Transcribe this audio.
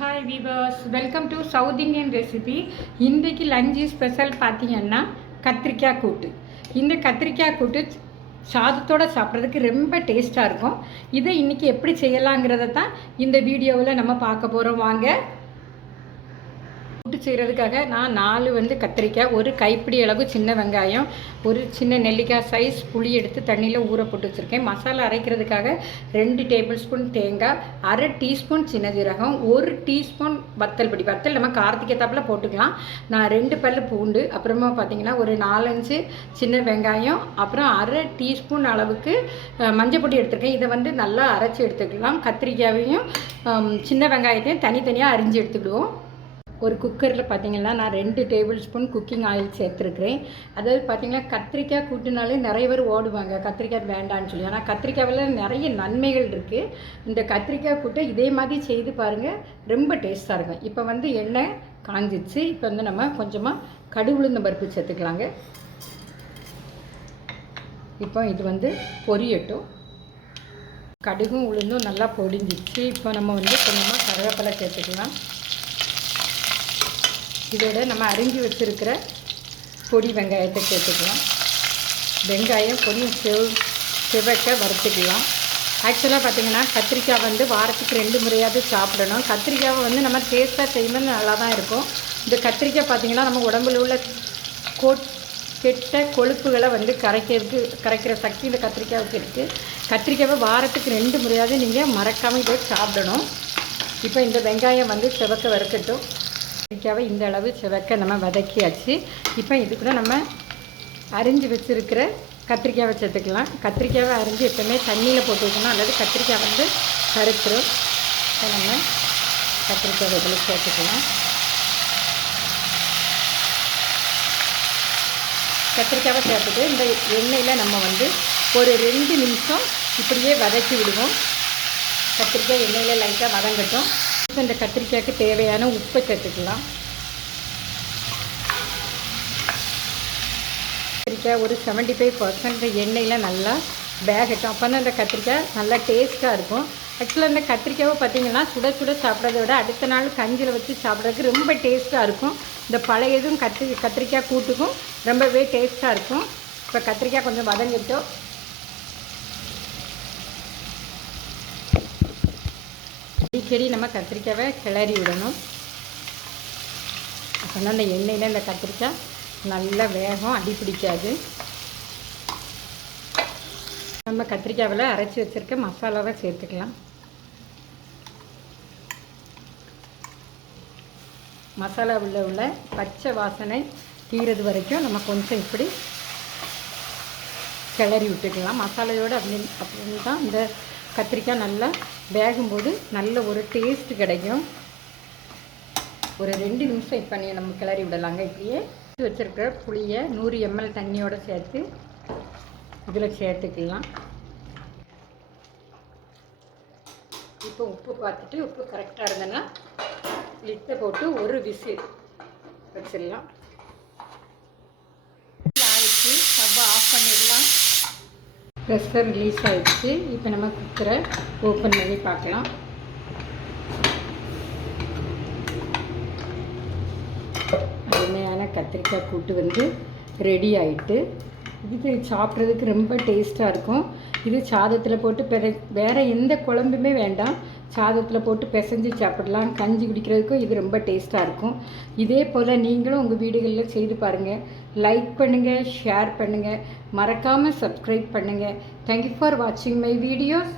Hi viewers, welcome to south Indian recipe. இன்றைக்கு lunch special பார்த்தீங்கன்னா கத்திரிக்காய் கூட்டு. இந்த கத்திரிக்காய் கூட்டு சாதத்தோடு சாப்பிட்றதுக்கு ரொம்ப டேஸ்ட்டாக இருக்கும். இதை இன்றைக்கி எப்படி செய்யலாங்கிறத தான் இந்த வீடியோவில் நம்ம பார்க்க போகிறோம். வாங்க. கூட்டு செய்கிறதுக்காக நான் 4 கத்திரிக்காய், ஒரு கைப்பிடி அளவு சின்ன வெங்காயம், ஒரு சின்ன நெல்லிக்காய் சைஸ் புளி எடுத்து தண்ணியில் ஊற போட்டு வச்சுருக்கேன். மசாலா அரைக்கிறதுக்காக 2 டேபிள் ஸ்பூன் தேங்காய், அரை டீஸ்பூன் சின்ன ஜீரகம், 1 டீஸ்பூன் வத்தல் பொடி. வத்தல் நம்ம காரத்துக்கு ஏற்றாப்புல போட்டுக்கலாம். நான் 2 பல் பூண்டு, அப்புறமா பார்த்திங்கன்னா ஒரு 4-5 சின்ன வெங்காயம், அப்புறம் அரை டீஸ்பூன் அளவுக்கு மஞ்சள் பொடி எடுத்துருக்கேன். இதை நல்லா அரைச்சி எடுத்துக்கலாம். கத்திரிக்காயையும் சின்ன வெங்காயத்தையும் தனித்தனியாக அரிஞ்சு எடுத்துக்கிடுவோம். ஒரு குக்கரில் பார்த்திங்கன்னா நான் 2 டேபிள் ஸ்பூன் குக்கிங் ஆயில் சேர்த்துருக்குறேன். அதாவது பார்த்திங்கன்னா கத்திரிக்காய் கூட்டினாலே நிறைய பேர் ஓடுவாங்க, கத்திரிக்காய் வேண்டான்னு சொல்லி. ஆனால் கத்திரிக்காயில் நிறைய நன்மைகள் இருக்குது. இந்த கத்திரிக்காய் கூட்டை இதே மாதிரி செய்து பாருங்கள், ரொம்ப டேஸ்ட்டாக இருக்கும். இப்போ எண்ணெய் காஞ்சிச்சு. இப்போ நம்ம கொஞ்சமாக கடுகு உளுந்தம் பருப்பு சேர்த்துக்கலாங்க. இப்போ இது பொரியட்டும். கடுகும் உளுந்தும் நல்லா பொடிஞ்சிச்சு. இப்போ நம்ம கொஞ்சமாக கருவேப்பிலை சேர்த்துக்கலாம். இதோட நம்ம அரிஞ்சு வச்சுருக்கிற பொடி வெங்காயத்தை சேர்த்துக்கலாம். வெங்காயம் பொடியும் செவக்க வறுத்துக்கலாம். ஆக்சுவலாக பார்த்திங்கன்னா கத்திரிக்காய் வாரத்துக்கு 2 முறையாவது சாப்பிடணும். கத்திரிக்காவை நம்ம டேஸ்ட்டாக செய்யும்போது நல்லா தான் இருக்கும். இந்த கத்திரிக்காய் பார்த்திங்கன்னா நம்ம உடம்புல உள்ள கெட்ட கொழுப்புகளை கரைக்கிற சக்தி இந்த கத்திரிக்காய்க்கு இருக்குது. கத்திரிக்காவை வாரத்துக்கு 2 முறையாவது நீங்கள் மறக்காமல் இதை சாப்பிடணும். இப்போ இந்த வெங்காயம் செவக்க வறுக்கட்டும். கத்திரிக்காவை இந்த அளவு செவக்க நம்ம வதக்கியாச்சு. இப்போ இது கூட நம்ம அரிஞ்சு வச்சுருக்கிற கத்திரிக்காவை சேர்த்துக்கலாம். கத்திரிக்காவை அரிஞ்சு எப்போவுமே தண்ணியில் போட்டு வைக்கணும், அல்லது கத்திரிக்காய் கருத்துரும். இப்போ நம்ம கத்திரிக்காய் இதில் சேர்த்துக்கலாம். கத்திரிக்காவை சேர்த்துட்டு இந்த எண்ணெயில் நம்ம ஒரு 2 நிமிஷம் இப்படியே வதக்கி விடுவோம். கத்திரிக்காய் எண்ணெயில் லைட்டாக வதங்கட்டும். இந்த கத்திரிக்காய்க்கு தேவையான உப்பை சேர்த்துக்கலாம். கத்திரிக்காய் ஒரு 75% எண்ணெயில் நல்லா வேகட்டும். அப்போ தான் இந்த கத்திரிக்காய் நல்லா டேஸ்ட்டாக இருக்கும். ஆக்சுவலாக இந்த கத்திரிக்காவை பார்த்திங்கன்னா சுட சுட சாப்பிட்றத விட அடுத்த நாள் கஞ்சியில் வச்சு சாப்பிட்றதுக்கு ரொம்ப டேஸ்ட்டாக இருக்கும். இந்த பழையதும் கத்திரிக்காய் கூட்டுக்கும் ரொம்பவே டேஸ்ட்டாக இருக்கும். இப்போ கத்திரிக்காய் கொஞ்சம் வதங்கிட்டோம். அடிக்கடி நம்ம கத்திரிக்காவை கிளறி விடணும். அப்போ தான் அந்த எண்ணெயில் இந்த கத்திரிக்காய் நல்ல வேகம், அடி பிடிக்காது. நம்ம கத்திரிக்காவில் அரைச்சி வச்சுருக்க மசாலாவை சேர்த்துக்கலாம். மசாலாவில் உள்ள பச்சை வாசனை தீரது வரைக்கும் நம்ம கொஞ்சம் இப்படி கிளறி விட்டுக்கலாம். மசாலையோடு அப்படின்னு தான் இந்த கத்திரிக்காய் நல்லா வேகும்போது நல்ல ஒரு டேஸ்ட் கிடைக்கும். ஒரு 2 நிமிஷம் இப்போ நம்ம கிளறி விடலாங்க. இப்படியே வச்சுருக்கிற புளியை 100 ml தண்ணியோடு சேர்த்து இதில் சேர்த்துக்கலாம். இப்போ உப்பு பார்த்துட்டு உப்பு கரெக்டாக இருந்ததுன்னா லிட்டை போட்டு ஒரு விசில் வச்சிடலாம். ஆயிடுச்சு, ஸ்டவ்வை ஆஃப் பண்ணிடலாம். ப்ரெஷர் ரிலீஸ் ஆகிடுச்சு. இப்போ நம்ம குக்கரை ஓப்பன் பண்ணி பார்க்கலாம். அருமையான கத்திரிக்காய் கூட்டு ரெடி ஆகிட்டு. இது சாப்பிட்றதுக்கு ரொம்ப டேஸ்ட்டாக இருக்கும். இது சாதத்தில் போட்டு வேறு எந்த குழம்புமே வேண்டாம், சாதத்தில் போட்டு பிசைஞ்சு சாப்பிடலாம். கஞ்சி குடிக்கிறதுக்கும் இது ரொம்ப டேஸ்ட்டாக இருக்கும். இதே போல் நீங்களும் உங்கள் வீடுகளில் செய்து பாருங்கள். லைக் பண்ணுங்கள், ஷேர் பண்ணுங்கள், மறக்காமல் சப்ஸ்கிரைப் பண்ணுங்கள். தேங்க்யூ ஃபார் வாட்சிங் மை வீடியோஸ்.